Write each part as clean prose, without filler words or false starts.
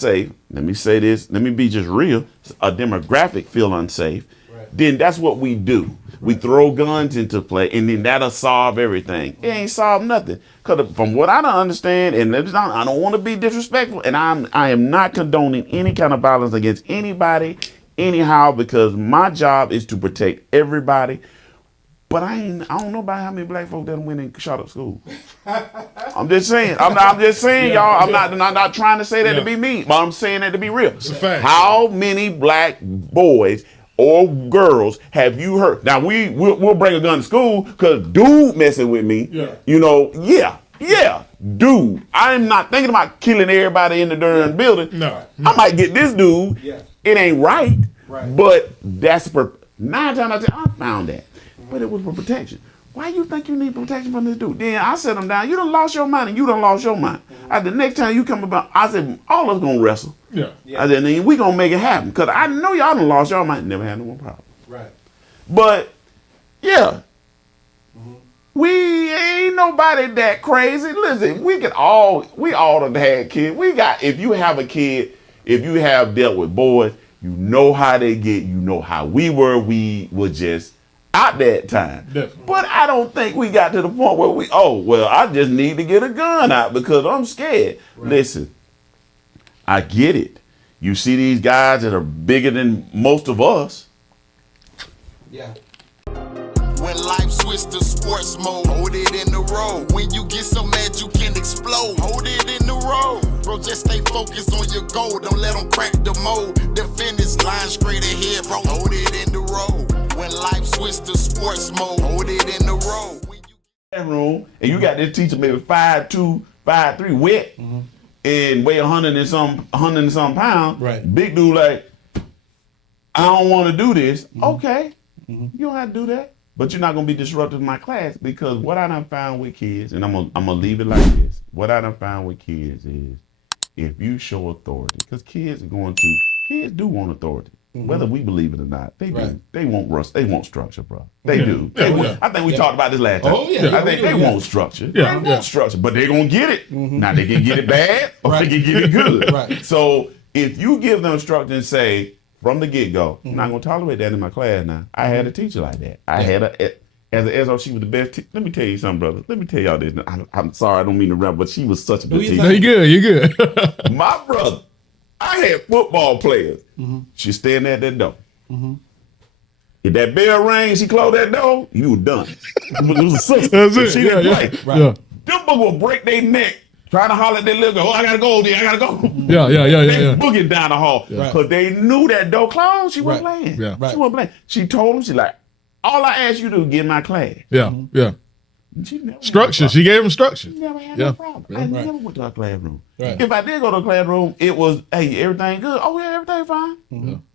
safe, let me say this, let me be just real, a demographic feel unsafe, then that's what we do. We throw guns into play, and then that'll solve everything. It ain't solved nothing. Because from what I don't understand, and I don't want to be disrespectful, and I am not condoning any kind of violence against anybody, anyhow, because my job is to protect everybody. But I don't know about how many black folk that went and shot up school. I'm just saying. I'm just saying, y'all. I'm not trying to say that to be mean, but I'm saying that to be real. It's a fact. How many black boys or girls have you heard? Now we'll bring a gun to school because dude messing with me. Yeah. You know, yeah, dude. I'm not thinking about killing everybody in the darn building. No. I might get this dude. Yeah. It ain't right. But that's for 9 times out of 10. I found that. But it was for protection. Why you think you need protection from this dude? Then I set him down. You done lost your mind and you done lost your mind. The next time you come about, I said, all of us gonna wrestle. Yeah. I said, we gonna make it happen. Cause I know y'all done lost your mind. Never had no more problem. Right. But yeah. We ain't nobody that crazy. Listen, we all done had kids. If you have a kid, if you have dealt with boys, you know how they get, you know how we were just out that time. Definitely. But I don't think we got to the point where I just need to get a gun out because I'm scared. Right. Listen, I get it. You see these guys that are bigger than most of us. Yeah. When life switch to sports mode, hold it in the road. When you get so mad you can explode, hold it in the road. Bro, just stay focused on your goal. Don't let them crack the mold. The finish line straight ahead, bro. Hold it in the road. When life switch to sports mode, hold it in the road. Room, and you got this teacher maybe 5'2", 5'3", wet, and weigh 100 and some pounds. Right. Big dude like, I don't want to do this. Okay, you don't have to do that. But you're not gonna be disruptive in my class because what I done found with kids, and I'm gonna leave it like this. What I done found with kids is if you show authority, because kids do want authority. Whether we believe it or not, they do. They want structure, bro. They do. I think we talked about this last time. Oh, yeah. I think they want structure. Yeah. They want structure, but they're gonna get it. Now they can get it bad or they can get it good. Right. So if you give them structure and say from the get-go, I'm not gonna tolerate that in my class now. I had a teacher like that. I had as an SO, she was the best. Let me tell you something, brother. Let me tell y'all this. I'm sorry, I don't mean to rap, but she was such a good teacher. No, you're good. My brother, I had football players. She standing at that door. If that bell rang, she closed that door, you was done. It was a sister. That's it. She didn't play. Yeah. Them boys will break their neck trying to holler at their little girl. Oh, I gotta go, I gotta go. Yeah. They booging down the hall because they knew that door closed. She wasn't playing. Yeah. She wasn't playing. She told them, she like, all I asked you to do is get in my class. Yeah. She never Structure. She gave him structure. She never had no problem. I never went to her classroom. Right. If I did go to a classroom, it was, hey, everything good? Oh, yeah, everything fine.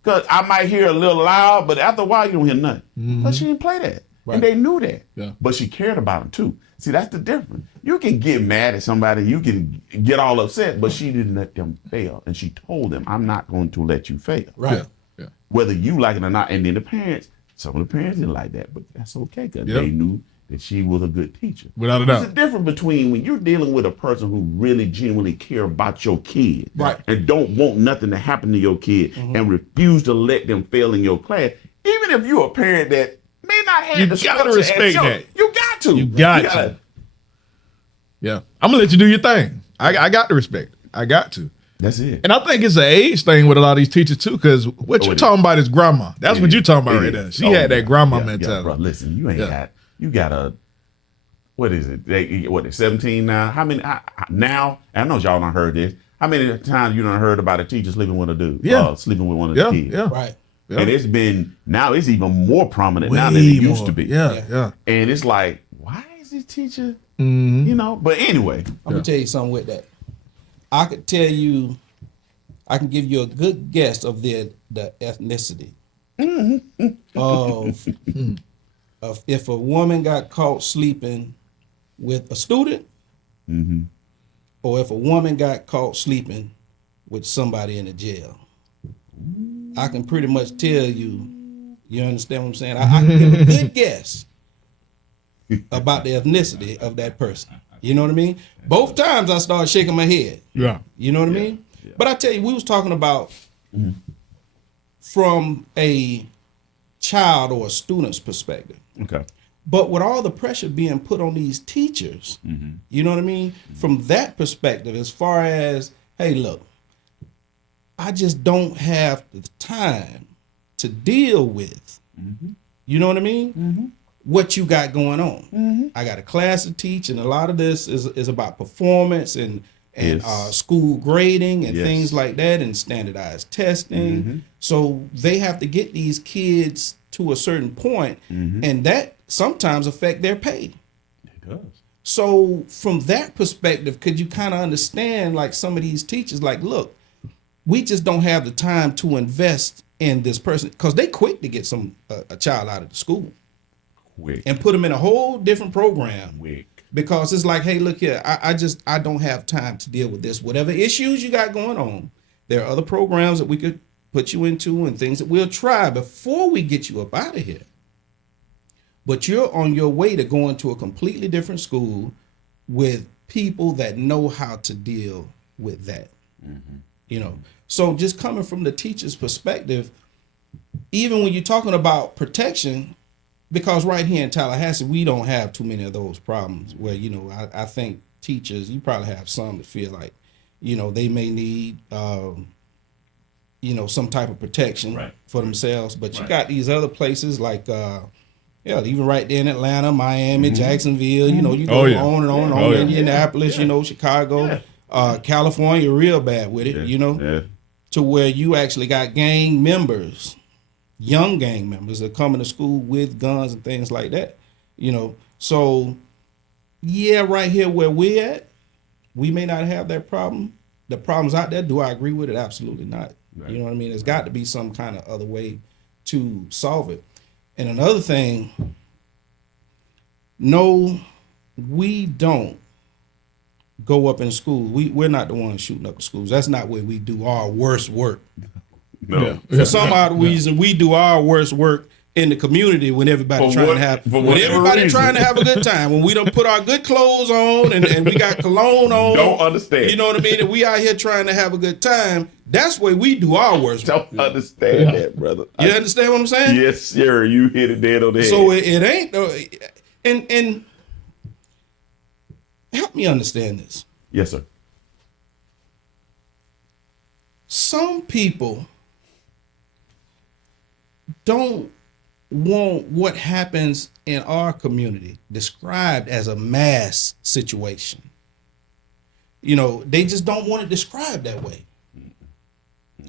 Because I might hear a little loud, but after a while, you don't hear nothing. But she didn't play that. And they knew that. Yeah. But she cared about them, too. See, that's the difference. You can get mad at somebody. You can get all upset, but she didn't let them fail. And she told them, I'm not going to let you fail. Right. Whether you like it or not. And then the parents, some of the parents didn't like that, but that's okay because they knew that she was a good teacher. Without a doubt. There's a difference between when you're dealing with a person who really genuinely care about your kid and don't want nothing to happen to your kid and refuse to let them fail in your class. Even if you're a parent that may not have the gotta structure respect at that. You got to. You got to. Yeah. I'm gonna let you do your thing. I got to respect. I got to. That's it. And I think it's an age thing with a lot of these teachers too, because what you're talking about is grandma. That's what you're talking about right there. She had that grandma mentality. Yeah, bro, listen, you ain't got, you got a, what is it? They 17 now? How many, now, I know y'all done heard this. How many times you done heard about a teacher sleeping with a dude? Sleeping with one of the kids? Yeah. Right. Yeah. And it's been, now it's even more prominent now than it used to be. Yeah. And it's like, why is this teacher, you know? But anyway. I'm going to tell you something with that. I could tell you, I can give you a good guess of the ethnicity of if a woman got caught sleeping with a student or if a woman got caught sleeping with somebody in the jail. I can pretty much tell you, you understand what I'm saying? I can give a good guess about the ethnicity of that person. You know what I mean? Both times I started shaking my head. Yeah. You know what I mean? But I tell you, we was talking about from a child or a student's perspective. Okay. But with all the pressure being put on these teachers, you know what I mean? From that perspective, as far as, hey, look, I just don't have the time to deal with, you know what I mean? What you got going on. I got a class to teach, and a lot of this is about performance and school grading and things like that, and standardized testing. So they have to get these kids to a certain point, and that sometimes affect their pay. It does. So from that perspective, could you kind of understand, like, some of these teachers, like, look, we just don't have the time to invest in this person, because they quick to get a child out of the school and put them in a whole different program. Because it's like, hey, look here, I don't have time to deal with this. Whatever issues you got going on, there are other programs that we could put you into and things that we'll try before we get you up out of here. But you're on your way to going to a completely different school with people that know how to deal with that. You know, so just coming from the teacher's perspective, even when you're talking about protection, because right here in Tallahassee, we don't have too many of those problems where, you know, I think teachers, you probably have some that feel like, you know, they may need, you know, some type of protection for themselves. But you got these other places like, even right there in Atlanta, Miami, Jacksonville, you know, you go on and on and on, Indianapolis, you know, Chicago, California, real bad with it, you know, to where you actually got gang members, young gang members that come into school with guns and things like that, you know. So, right here where we're at, we may not have that problem. The problem's out there. Do I agree with it? Absolutely not. You know what I mean? There's got to be some kind of other way to solve it. And another thing, no, we don't go up in schools. We're not the ones shooting up the schools. That's not where we do our worst work. No. For some odd reason, we do our worst work in the community when everybody's trying to have a good time. When we don't put our good clothes on and we got cologne on. Don't understand. You know what I mean? And we out here trying to have a good time. That's where we do our worst work. Don't understand that, brother. You understand what I'm saying? Yes, sir. You hit it dead on the head. So it ain't, and help me understand this. Yes, sir. Some people don't want what happens in our community described as a mass situation. You know, they just don't want it described that way.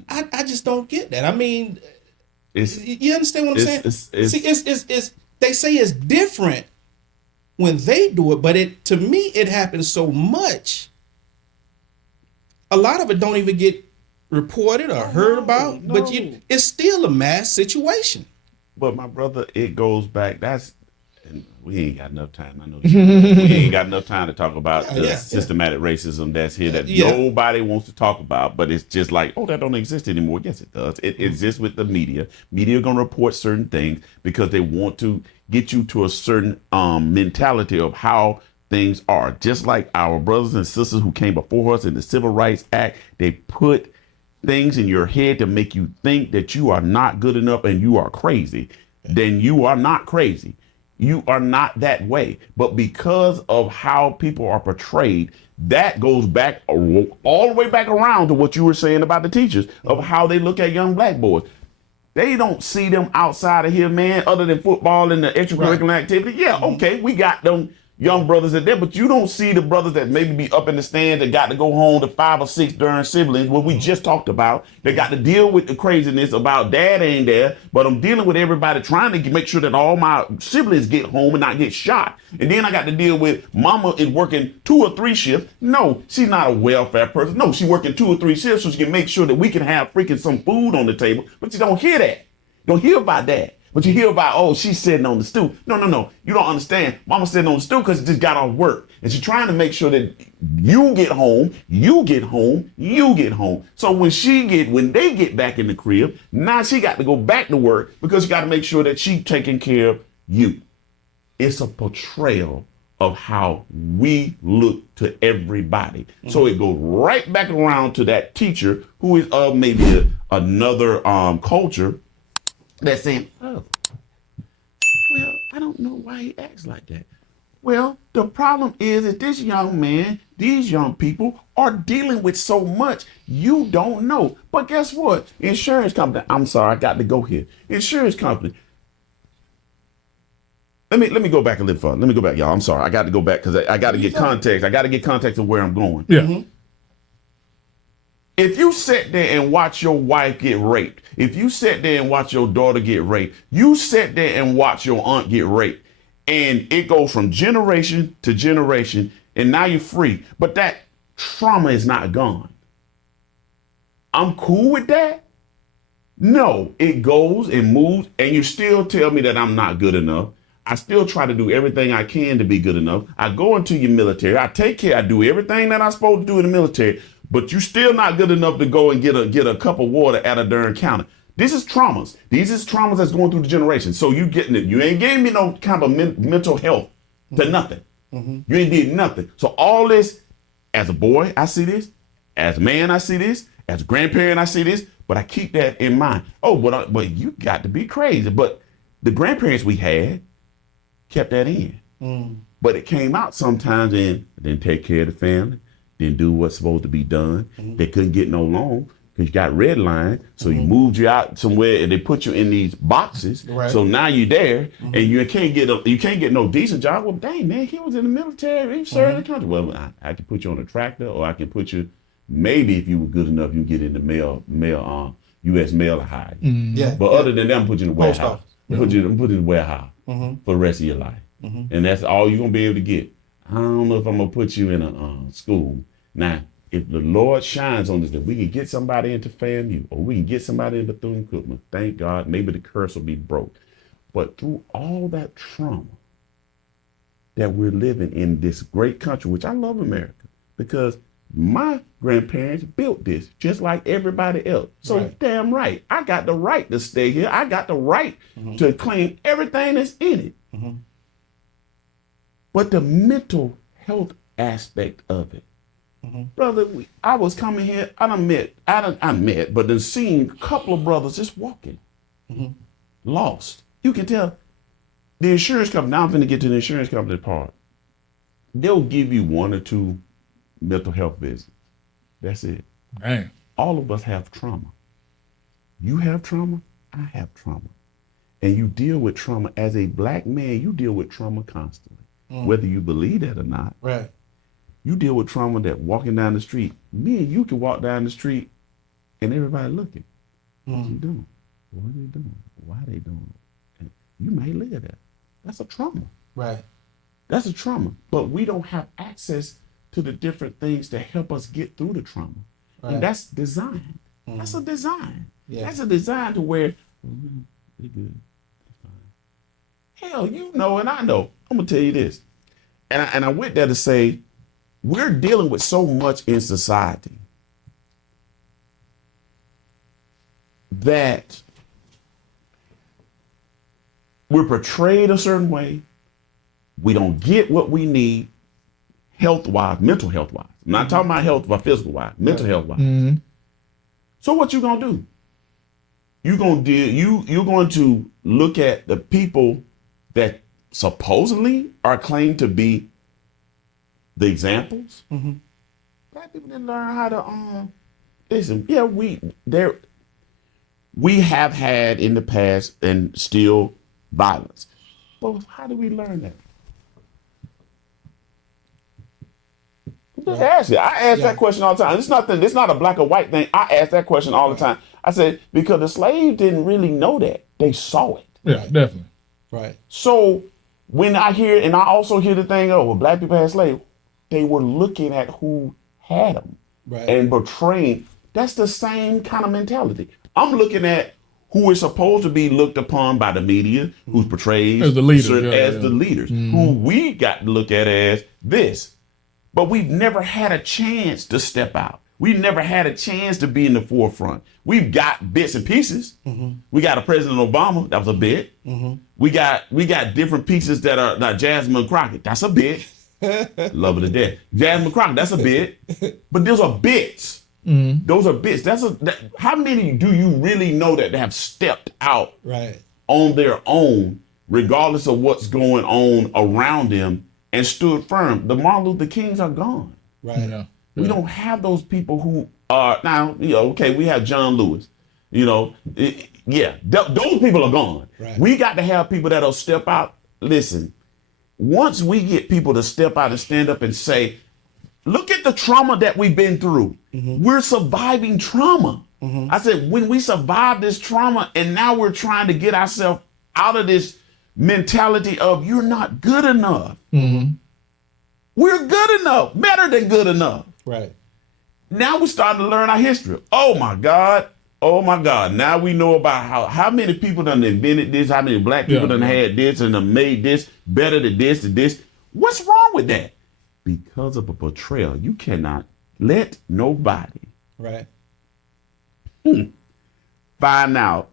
I just don't get that. I mean, you understand what I'm saying? See, they say it's different when they do it, but to me it happens so much. A lot of it don't even get reported or heard about, but it's still a mass situation. But my brother, it goes back. And we ain't got enough time. I know we ain't got enough time to talk about the systematic racism that's here that nobody wants to talk about. But it's just like, oh, that don't exist anymore. Yes, it does. It exists with the media. Media are gonna report certain things because they want to get you to a certain mentality of how things are. Just like our brothers and sisters who came before us in the Civil Rights Act, they put things in your head to make you think that you are not good enough and you are crazy. Then you are not crazy. You are not that way. But because of how people are portrayed, that goes back all the way back around to what you were saying about the teachers, of how they look at young black boys. They don't see them outside of here, man, other than football and the extracurricular activity. Yeah, okay, we got them young brothers in there, but you don't see the brothers that maybe be up in the stands that got to go home to 5 or 6 darn siblings, what we just talked about. They got to deal with the craziness about dad ain't there, but I'm dealing with everybody trying to make sure that all my siblings get home and not get shot. And then I got to deal with mama is working 2 or 3 shifts. No, she's not a welfare person. No, she's working 2 or 3 shifts so she can make sure that we can have freaking some food on the table. But you don't hear that. You don't hear about that. But you hear about, oh, she's sitting on the stoop. No. You don't understand. Mama's sitting on the stoop because she just got off work. And she's trying to make sure that you get home, you get home, you get home. So when they get back in the crib, now she got to go back to work because you got to make sure that she's taking care of you. It's a portrayal of how we look to everybody. So it goes right back around to that teacher who is of maybe another culture that's saying, oh, well, I don't know why he acts like that. Well, the problem is that this young man, these young people are dealing with so much you don't know. But guess what? Insurance company, I'm sorry, I got to go here. Insurance company. Let me go back a little further. Let me go back, y'all. I'm sorry. I got to go back because I got to get context. I got to get context of where I'm going. Yeah. If you sit there and watch your wife get raped, if you sit there and watch your daughter get raped, you sit there and watch your aunt get raped, and it goes from generation to generation, and now you're free. But that trauma is not gone. I'm cool with that. No, it goes and moves, and you still tell me that I'm not good enough. I still try to do everything I can to be good enough. I go into your military. I take care. I do everything that I'm supposed to do in the military. But you still not good enough to go and get a cup of water at a darn counter. This is traumas. These is traumas that's going through the generations. So you getting it. You ain't gave me no kind of mental health to nothing. You ain't did nothing. So all this, as a boy, I see this. As a man, I see this. As a grandparent, I see this. But I keep that in mind. Oh, but you got to be crazy. But the grandparents we had kept that in. But it came out sometimes and didn't take care of the family, didn't do what's supposed to be done. They couldn't get no loan because you got red line. So you moved you out somewhere and they put you in these boxes. Right. So now you're there and you can't get no decent job. Well, dang man, he was in the military, he served the country. Well, I can put you on a tractor, or I can put you, maybe if you were good enough, you get in the U.S. mail to hire you. But other than that, I'm putting you in the warehouse. Put you in the warehouse for the rest of your life. And that's all you're going to be able to get. I don't know if I'm going to put you in a school. Now, if the Lord shines on us that we can get somebody into FAMU, or we can get somebody into Bethune-Cookman, thank God, maybe the curse will be broke. But through all that trauma that we're living in this great country, which I love America, because my grandparents built this just like everybody else. So damn right, I got the right to stay here. I got the right to claim everything that's in it. But the mental health aspect of it, brother, I was coming here, I met, but then seen a couple of brothers just walking, lost. You can tell the insurance company, now I'm going to get to the insurance company part. They'll give you 1 or 2 mental health visits. That's it. Dang. All of us have trauma. You have trauma, I have trauma. And you deal with trauma as a black man, you deal with trauma constantly. Whether you believe that or not. Right. You deal with trauma that walking down the street, me and you can walk down the street and everybody looking. What you doing? What are they doing? Why are they doing it? And you may live there. That's a trauma. Right. That's a trauma. But we don't have access to the different things that help us get through the trauma. Right. And that's design. That's a design. Yeah. That's a design to where they're good. They're fine. Hell, you know and I know. I'm gonna tell you this. And I went there to say, we're dealing with so much in society that we're portrayed a certain way. We don't get what we need health-wise, mental health-wise. I'm not talking about health-wise, physical-wise, mental health-wise. So what you gonna do? You're going to look at the people that supposedly are claimed to be the examples. Black people didn't learn how to listen. Yeah, we have had in the past and still violence. But how do we learn that? Just ask it. I ask that question all the time. It's not a black or white thing. I ask that question all the time. I said, because the slaves didn't really know that. They saw it. Yeah, definitely. Right. So when I hear, and I also hear the thing, oh, well, black people had slaves, they were looking at who had them and portraying. That's the same kind of mentality. I'm looking at who is supposed to be looked upon by the media, who's portrayed as the leaders, the leaders, who we got to look at as this. But we've never had a chance to step out. We never had a chance to be in the forefront. We've got bits and pieces. We got a President Obama, that was a bit. We got different pieces that are like Jasmine Crockett, that's a bit. Love her to death. Jasmine Crockett, that's a bit. But those are bits. Those are bits. How many do you really know that have stepped out on their own, regardless of what's going on around them, and stood firm? The Martin Luther Kings are gone. We don't have those people who are now, okay, we have John Lewis, those people are gone. We got to have people that'll step out. Listen, once we get people to step out and stand up and say, look at the trauma that we've been through. We're surviving trauma. I said, when we survive this trauma and now we're trying to get ourselves out of this mentality of you're not good enough. We're good enough, better than good enough. Now we're starting to learn our history. Oh my God. Now we know about how many people done invented this, how many black people done had this and done made this better than this and this. What's wrong with that? Because of a betrayal. You cannot let nobody find out.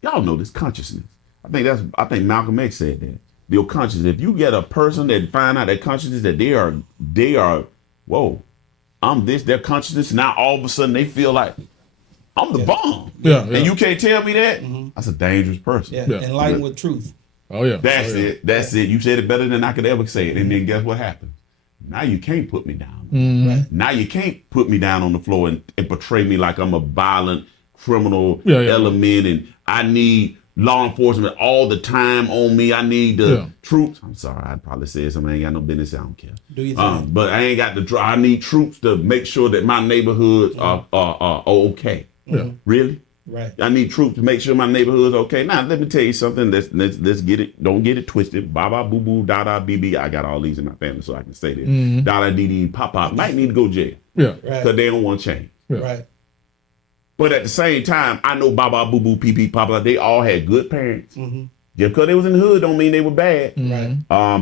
Y'all know this consciousness. I think Malcolm X said that. Your consciousness. If you get a person that find out that consciousness that they are, whoa, I'm this, their consciousness, now all of a sudden they feel like I'm the bomb. And you can't tell me that? That's a dangerous person. Enlightened with truth. That's it. That's it. You said it better than I could ever say it. And then guess what happened? Now you can't put me down. Now you can't put me down on the floor and portray me like I'm a violent criminal element and I need law enforcement all the time on me. I need the troops. I'm sorry, I'd probably say something. I ain't got no business. I don't care. Do you think? But I ain't got I need troops to make sure that my neighborhoods are okay. Really? I need troops to make sure my neighborhood's okay. Now, let me tell you something. Let's get it. Don't get it twisted. Baba, boo, boo, da, da, bb. I got all these in my family, so I can say this. Da, da, dee, dee, pop, pop. Might need to go jail. Because they don't want change. But at the same time, I know Baba, boo, boo, pee, pee, pop, pop. They all had good parents. Just because they was in the hood don't mean they were bad.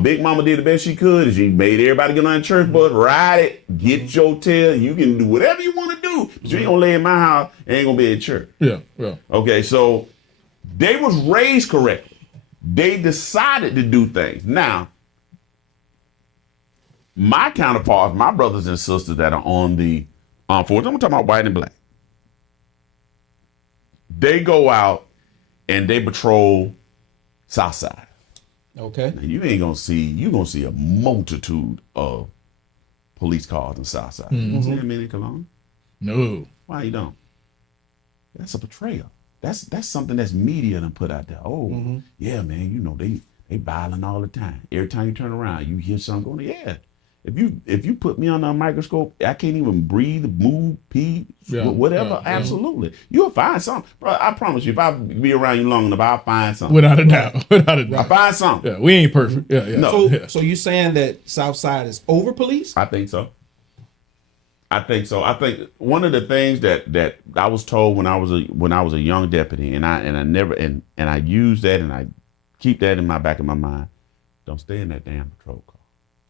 Big Mama did the best she could. She made everybody get on the church bus, ride it, get your tail. You can do whatever you want to do, but you ain't gonna lay in my house and ain't gonna be at church. Okay, so they was raised correctly. They decided to do things. Now, my counterparts, my brothers and sisters that are on the armed forces, I'm talking about white and black. They go out and they patrol Southside. Okay. Now you're gonna see a multitude of police cars in Southside. You see them in Cologne? No. Why you don't? That's a betrayal. That's something that's media done put out there. Oh, yeah, man, they violent all the time. Every time you turn around, you hear something going, yeah. If you put me under a microscope, I can't even breathe, move, pee, whatever. Absolutely. You'll find something. Bro, I promise you, if I be around you long enough, I'll find something. Without a doubt. I'll find something. Yeah, we ain't perfect. No. So you saying that Southside is over policed? I think so. I think one of the things that I was told when I was a young deputy, and I use that and I keep that in my back of my mind. Don't stay in that damn patrol car.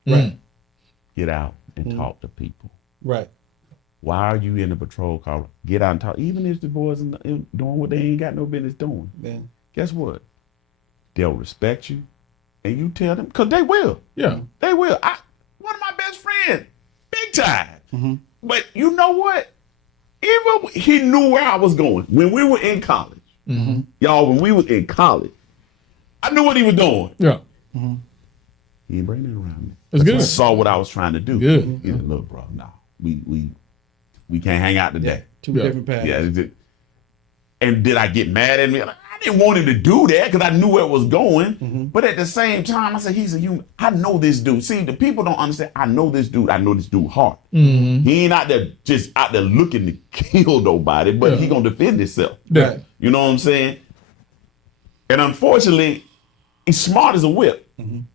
Right. Get out and talk to people. Right. Why are you in the patrol car? Get out and talk. Even if the boys are doing what they ain't got no business doing. Man. Guess what? They'll respect you, and you tell them, because they will. Yeah. They will. One of my best friends, big time. But you know what? Even he knew where I was going. When we were in college, y'all, when we was in college, I knew what he was doing. Yeah. He didn't bring that around me. That's good. He saw what I was trying to do. Good. He said, look, bro, no, we can't hang out today. Two different paths. Yeah. And did I get mad at me? I didn't want him to do that because I knew where it was going. But at the same time, I said, he's a human. I know this dude. See, the people don't understand. I know this dude. I know this dude hard. He ain't just out there looking to kill nobody, but he gonna defend himself. Yeah. You know what I'm saying? And unfortunately, he's smart as a whip.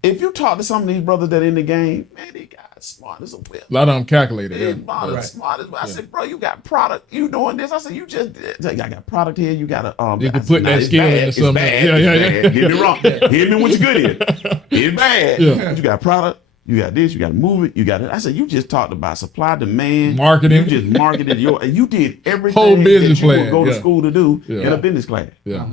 If you talk to some of these brothers that in the game, man, they got smart as a whip. A lot of them calculated. Smart as I said, bro, you got product. You doing this? I said, you just I got product here. You got to you can put that skill in something. Yeah. Get me wrong. Hit me what you good in. It's bad. But you got product. You got this, you got to move it, you got it. I said, you just talked about supply, demand, Marketing. You just marketed and you did everything Whole business that you plan, would go to yeah. school to do Yeah. in a business class. Yeah.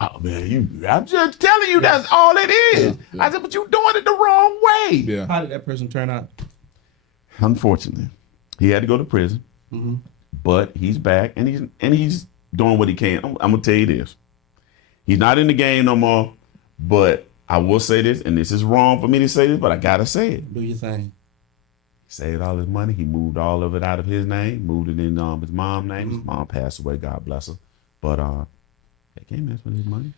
Oh man, I'm just telling you that's all it is. Yeah. I said, but you doing it the wrong way. Yeah. How did that person turn out? Unfortunately, he had to go to prison, but he's back and he's doing what he can. I'm gonna tell you this: he's not in the game no more. But I will say this, and this is wrong for me to say this, but I gotta say it. Do your thing. He saved all his money. He moved all of it out of his name, moved it in his mom's name. His mom passed away. God bless her. But they can't mess with his money.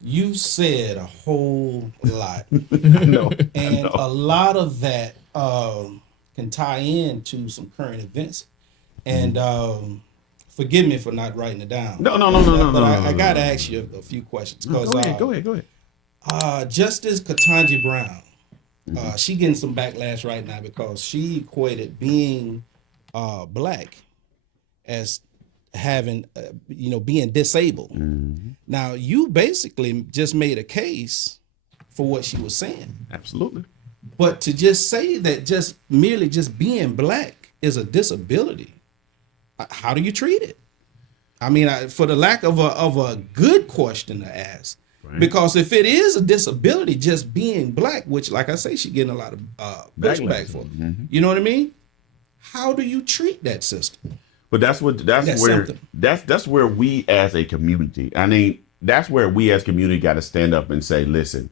You said a whole lot. No, And a lot of that can tie into some current events. And forgive me for not writing it down. No. But I got to ask you a few questions. Go ahead. Justice Ketanji Brown, she getting some backlash right now because she equated being black as having, being disabled. Now, you basically just made a case for what she was saying. Absolutely. But to just say that just merely just being black is a disability, how do you treat it? I mean, for the lack of a good question to ask, right. Because if it is a disability, just being black, which, like I say, she's getting a lot of pushback for. You know what I mean? How do you treat that system? But that's where we as a community, I mean, that's where we as community got to stand up and say, listen,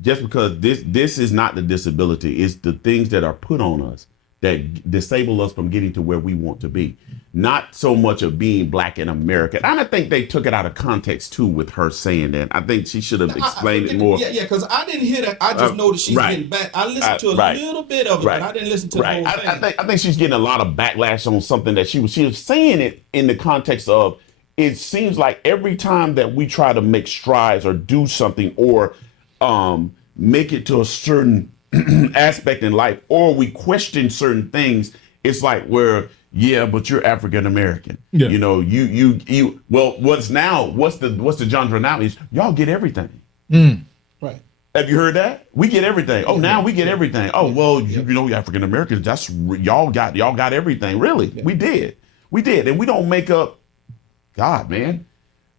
just because this is not the disability, it's the things that are put on us that disable us from getting to where we want to be. Not so much of being black in America. And I think they took it out of context too with her saying that. I think she should have explained it more. Yeah, because I didn't hear that. I just know that she's getting back. I listened to a little bit of it, but I didn't listen to the whole thing. I think she's getting a lot of backlash on something that she was saying it in the context of, it seems like every time that we try to make strides or do something or make it to a certain aspect in life, or we question certain things, it's like but you're African American. Yeah. You well, what's the genre now is y'all get everything. Right. Have you heard that? We get everything. Oh, now we get everything. Oh, well, African Americans, that's y'all got everything. Really? Yeah. We did. And we don't make up, God, man.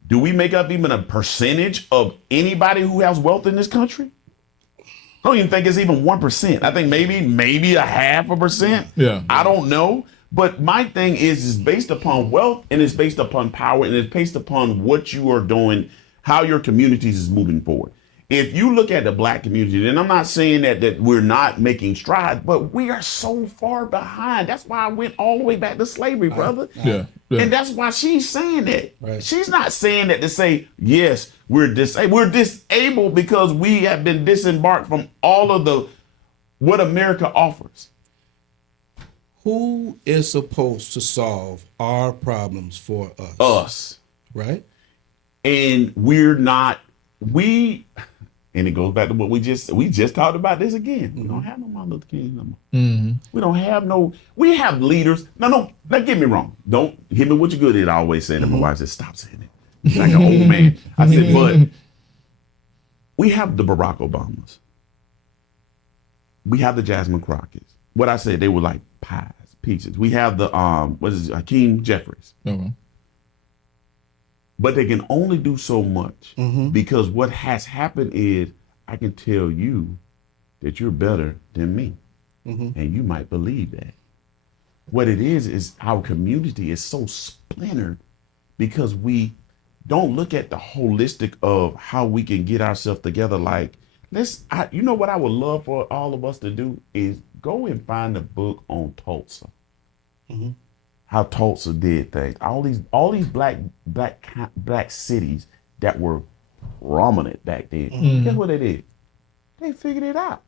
Do we make up even a percentage of anybody who has wealth in this country? I don't even think it's even 1%. I think maybe 0.5%. Yeah. I don't know. But my thing is based upon wealth, and it's based upon power, and it's based upon what you are doing, how your communities is moving forward. If you look at the black community, and I'm not saying that we're not making strides, but we are so far behind. That's why I went all the way back to slavery, brother. Yeah. And that's why she's saying that. Right. She's not saying that to say, yes, we're disabled. We're disabled because we have been disembarked from all of what America offers. Who is supposed to solve our problems for us? Us. Right? And and it goes back to what we just talked about this again. We don't have no Martin Luther King no more. We have leaders. No, don't get me wrong. Don't hit me with your good. It I always said, and my wife said, stop saying it. Like an old man. I said, but we have the Barack Obamas. We have the Jasmine Crockett's. What I said, they were like pies, pizzas. We have the Hakeem Jeffries. Mm-hmm. But they can only do so much because what has happened is I can tell you that you're better than me. And you might believe that. What it is our community is so splintered because we don't look at the holistic of how we can get ourselves together. Like, you know what I would love for all of us to do is go and find a book on Tulsa. How Tulsa did things. All these black cities that were prominent back then. Guess what they did? They figured it out.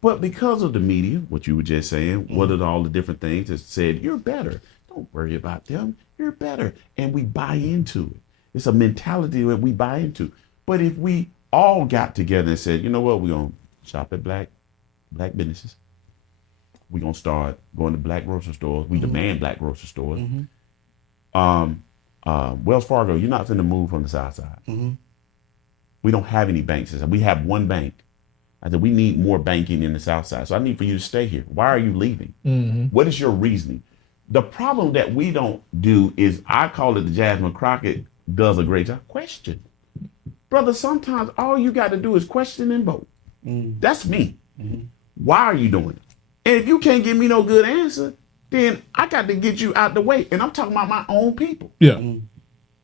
But because of the media, what you were just saying, what are all the different things that said, you're better. Don't worry about them. You're better. And we buy into it. It's a mentality that we buy into. But if we all got together and said, you know what, we're going to shop at black businesses. We're going to start going to black grocery stores. We demand black grocery stores. Wells Fargo, you're not going to move from the South Side. We don't have any banks. We have one bank. I said, we need more banking in the South Side. So I need for you to stay here. Why are you leaving? What is your reasoning? The problem that we don't do is, I call it the Jasmine Crockett does a great job. Question. Brother, sometimes all you got to do is question and vote. That's me. Why are you doing it? And if you can't give me no good answer, then I got to get you out the way. And I'm talking about my own people. Yeah.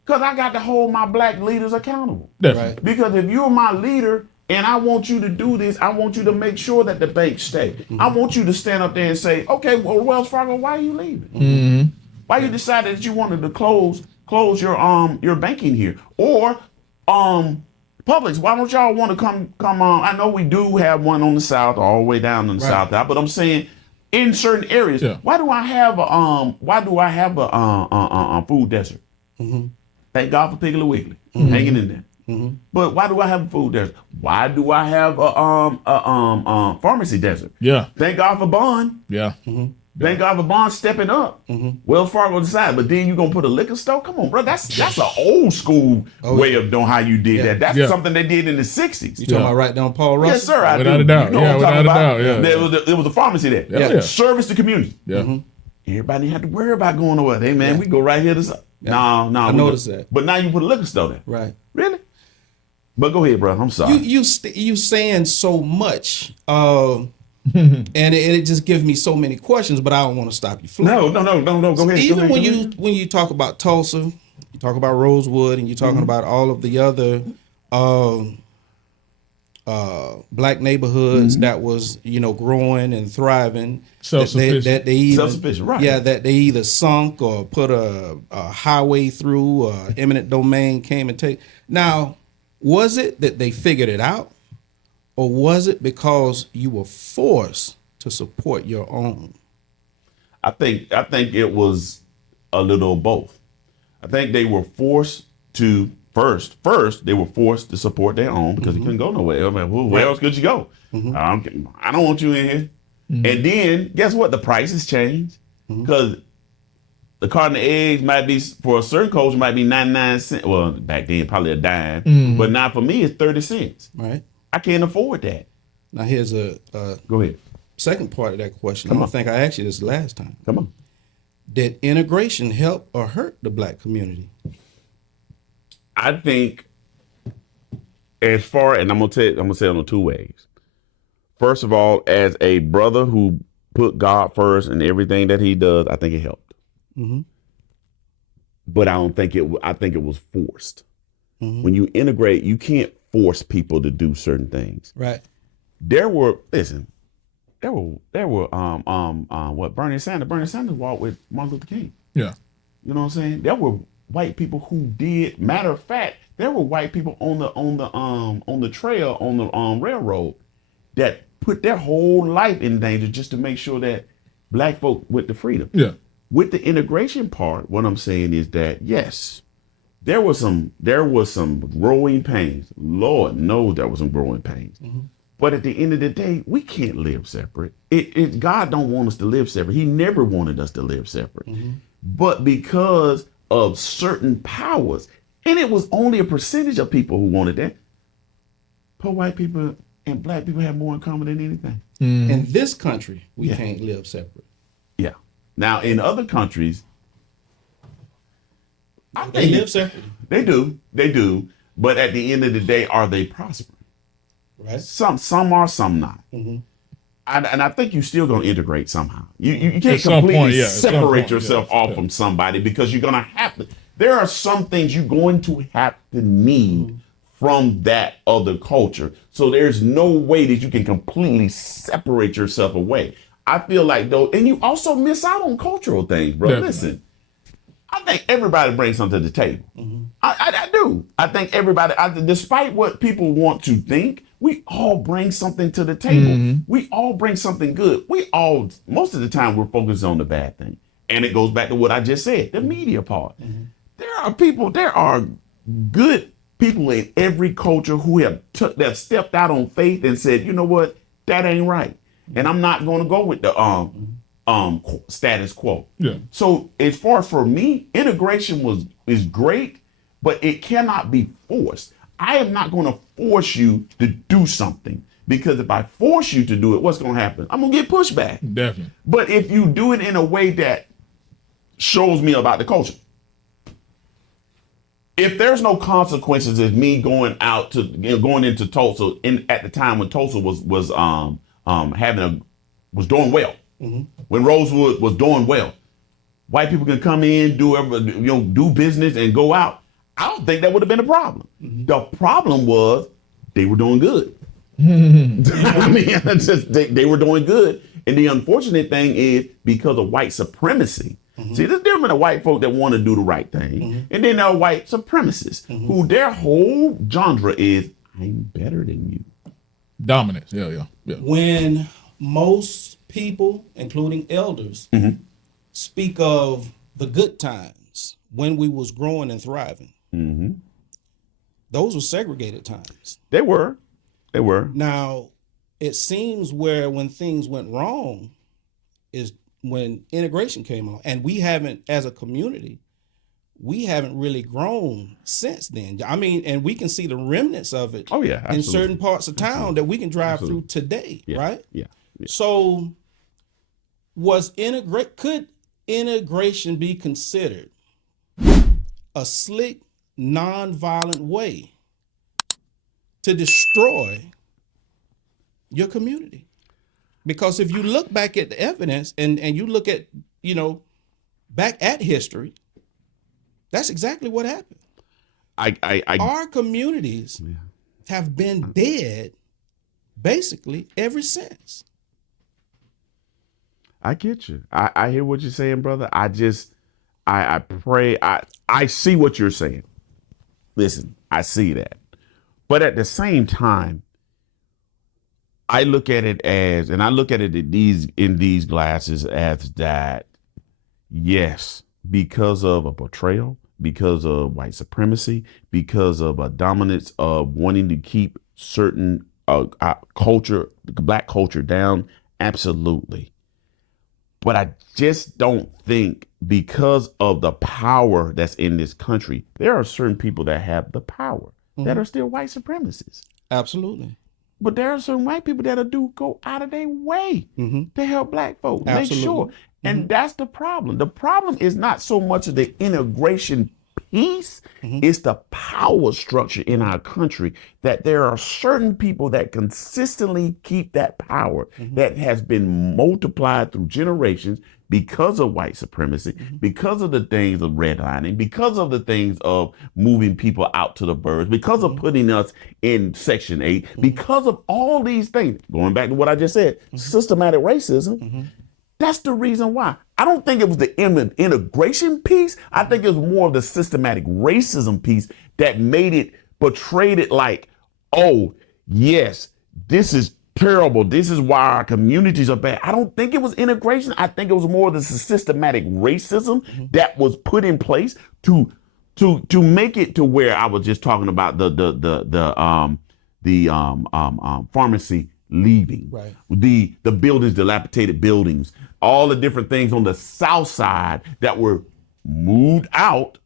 Because I got to hold my black leaders accountable. Definitely. Right. Because if you're my leader and I want you to do this, I want you to make sure that the banks stay. I want you to stand up there and say, okay, well, Wells Fargo, why are you leaving? Why you decided that you wanted to close your banking here? Or Publix, why don't y'all want to come on? I know we do have one on the south, all the way down in the south, but I'm saying in certain areas, why do I have a food desert? Thank God for Piggly Wiggly hanging in there. But why do I have a food desert? Why do I have a pharmacy desert? Yeah. Thank God for Bond. Yeah. Thank God for Bond stepping up. Wells Fargo decided, but then you gonna put a liquor store? Come on, bro. That's an old school way of doing how you did that. That's something they did in the 60s. You talking about right down Paul Russell? Yes, sir. I Without do. a doubt. You know what I'm talking about? Yeah. There was a pharmacy there. Yeah. Service the community. Yeah. Everybody didn't have to worry about going over there. Hey, man, we go right here to No, I noticed that. But now you put a liquor store there. Right. Really? But go ahead, bro. I'm sorry. You saying so much, and it just gives me so many questions. But I don't want to stop you. No. Go ahead. Even go ahead. when you talk about Tulsa, you talk about Rosewood, and you're talking about all of the other black neighborhoods that was growing and thriving. Self-sufficient. That they either, Self-sufficient, right. Yeah, that they either sunk or put a highway through, or eminent domain came and take. Now, was it that they figured it out, or was it because you were forced to support your own? I think it was a little both. I think they were forced to first they were forced to support their own because they couldn't go nowhere. I mean, where else could you go? I don't want you in here. And then guess what? The prices changed because the carton of eggs might be, for a certain culture, might be 99 cents. Well, back then probably a dime, but now for me it's 30 cents. Right. I can't afford that. Now here's a Go ahead. second part of that question. I don't think I asked you this last time. Come on. Did integration help or hurt the black community? I think, as far, and I'm gonna say it in two ways. First of all, as a brother who put God first in everything that he does, I think it helped. But I don't think I think it was forced. When you integrate, you can't force people to do certain things. Right. There were what Bernie Sanders walked with Martin Luther King. Yeah. You know what I'm saying? There were white people who did. Matter of fact, there were white people on the trail, on the railroad, that put their whole life in danger just to make sure that black folk went to freedom. Yeah. With the integration part, what I'm saying is that yes, there was some growing pains. Lord knows there was some growing pains. But at the end of the day, we can't live separate. God don't want us to live separate. He never wanted us to live separate. But because of certain powers, and it was only a percentage of people who wanted that, poor white people and black people have more in common than anything. In this country, we can't live separate. Yeah. Now, in other countries, I They think live separately. They do. But at the end of the day, are they prospering? Right. Some are, some not. And I think you're still going to integrate somehow. You can't At some completely point, yeah. At some separate point, yourself yeah. off from somebody, because you're going to have to. There are some things you're going to have to need from that other culture. So there's no way that you can completely separate yourself away. I feel like though, and you also miss out on cultural things, bro. Definitely. Listen, I think everybody brings something to the table. I do. I think everybody, despite what people want to think, we all bring something to the table. We all bring something good. Most of the time, we're focused on the bad thing. And it goes back to what I just said, the media part. There are good people in every culture who have stepped out on faith and said, you know what, that ain't right. And I'm not going to go with the status quo. Yeah. So as far as for me, integration is great, but it cannot be forced. I am not going to force you to do something. Because if I force you to do it, what's going to happen? I'm going to get pushback. Definitely. But if you do it in a way that shows me about the culture, if there's no consequences of me going out to going into Tulsa at the time when Tulsa was doing well, when Rosewood was doing well, white people can come in, do business and go out. I don't think that would have been a problem. The problem was they were doing good. I mean, they were doing good. And the unfortunate thing is because of white supremacy. See, there's different than white folk that want to do the right thing. And then there are white supremacists who their whole genre is, I'm better than you. Dominance. Yeah. When most people, including elders, speak of the good times when we was growing and thriving, those were segregated times. They were. Now, it seems when things went wrong is when integration came along, and we haven't, as a community, we haven't really grown since then. I mean, and we can see the remnants of it in certain parts of town that we can drive through today, right? Yeah. So could integration be considered a slick, non-violent way to destroy your community? Because if you look back at the evidence and you look at, back at history, that's exactly what happened. Our communities have been dead basically ever since. I get you. I hear what you're saying, brother. I pray. I see what you're saying. Listen, I see that. But at the same time, I look at it in these glasses as that, yes, because of a portrayal, because of white supremacy, because of a dominance of wanting to keep certain culture, black culture down, absolutely. But I just don't think because of the power that's in this country, there are certain people that have the power that are still white supremacists. Absolutely. But there are some white people that go out of their way to help black folks. Absolutely. Make sure. And that's the problem. The problem is not so much of the integration piece, it's the power structure in our country that there are certain people that consistently keep that power that has been multiplied through generations because of white supremacy, because of the things of redlining, because of the things of moving people out to the burbs, because of putting us in Section 8, because of all these things, going back to what I just said, systematic racism. That's the reason why. I don't think it was the integration piece. I think it was more of the systematic racism piece that portrayed it like, oh, yes, this is terrible. This is why our communities are bad. I don't think it was integration. I think it was more of the systematic racism that was put in place to make it to where I was just talking about the pharmacy leaving, right? The buildings, dilapidated buildings, all the different things on the south side that were moved out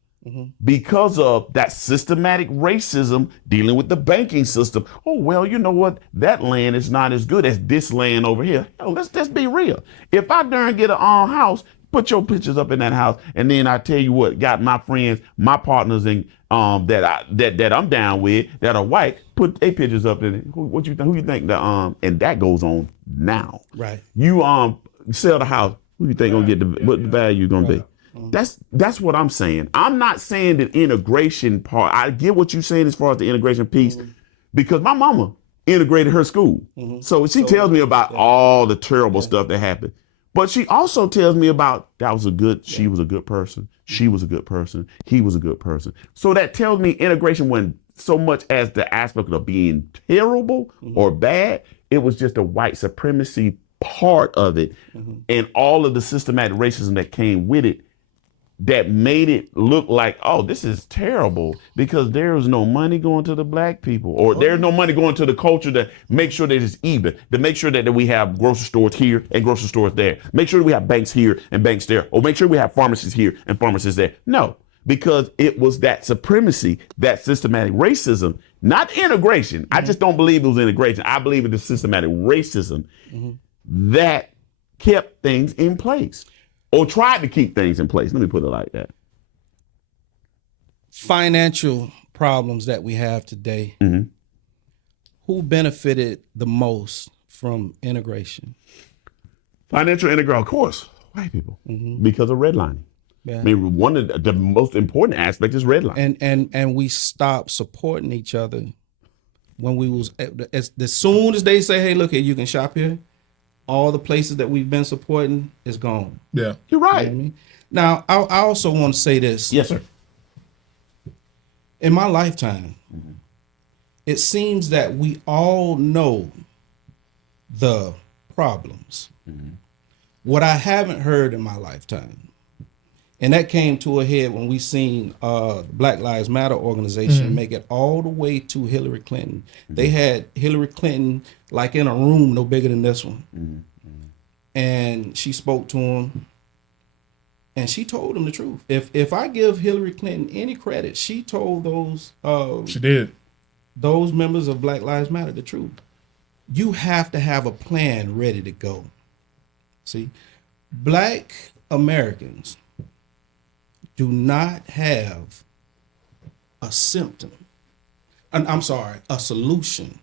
because of that systematic racism dealing with the banking system. Oh, well, you know what? That land is not as good as this land over here. Hell, let's just be real. If I darn get a house, put your pictures up in that house, and then I tell you what, got my friends, my partners, and that I'm down with that are white, put their pictures up in it. Who you think and that goes on now. Right. You sell the house. Who you think gonna get what the value gonna be? That's what I'm saying. I'm not saying the integration part. I get what you're saying as far as the integration piece, because my mama integrated her school. So she tells me about all the terrible stuff that happened. But she also tells me about she was a good person. She was a good person. He was a good person. So that tells me integration wasn't so much as the aspect of being terrible or bad. It was just a white supremacy part of it and all of the systematic racism that came with it that made it look like, oh, this is terrible because there is no money going to the black people, or there's no money going to the culture to make sure that it's even, to make sure that we have grocery stores here and grocery stores there, make sure that we have banks here and banks there, or make sure we have pharmacies here and pharmacies there. No, because it was that supremacy, that systematic racism, not integration. I just don't believe it was integration. I believe it is systematic racism that kept things in place or tried to keep things in place. Let me put it like that. Financial problems that we have today, who benefited the most from integration? Financial integration, of course, white people, because of redlining. Yeah. I mean, one of the most important aspects is redlining. And we stopped supporting each other when we was as soon as they say, hey, look here, you can shop here, all the places that we've been supporting is gone. Yeah. You're right. You know what I mean? Now, I also want to say this. Yes, sir. In my lifetime, it seems that we all know the problems. What I haven't heard in my lifetime, and that came to a head when we seen Black Lives Matter organization make it all the way to Hillary Clinton. They had Hillary Clinton like in a room no bigger than this one. And she spoke to him and she told him the truth. If I give Hillary Clinton any credit, she told those She did. those members of Black Lives Matter the truth. You have to have a plan ready to go. See, Black Americans do not have a symptom. I'm sorry, a solution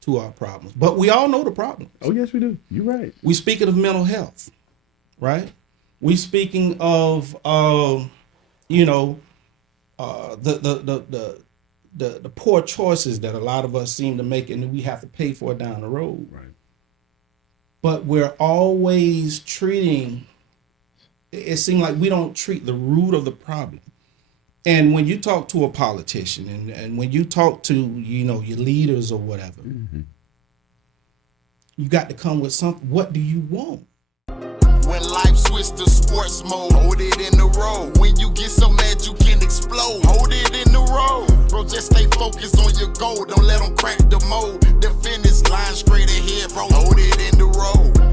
to our problems. But we all know the problems. Oh, yes, we do. You're right. We speaking of mental health, right? We speaking of the poor choices that a lot of us seem to make and we have to pay for down the road. Right. But we're always treating, it seems like we don't treat the root of the problem. And when you talk to a politician and when you talk to, your leaders or whatever, you got to come with something. What do you want? When life switch to sports mode, hold it in the road. When you get so mad you can explode, hold it in the road. Bro, just stay focused on your goal. Don't let them crack the mold. The finish line straight ahead, bro. Hold it in the road.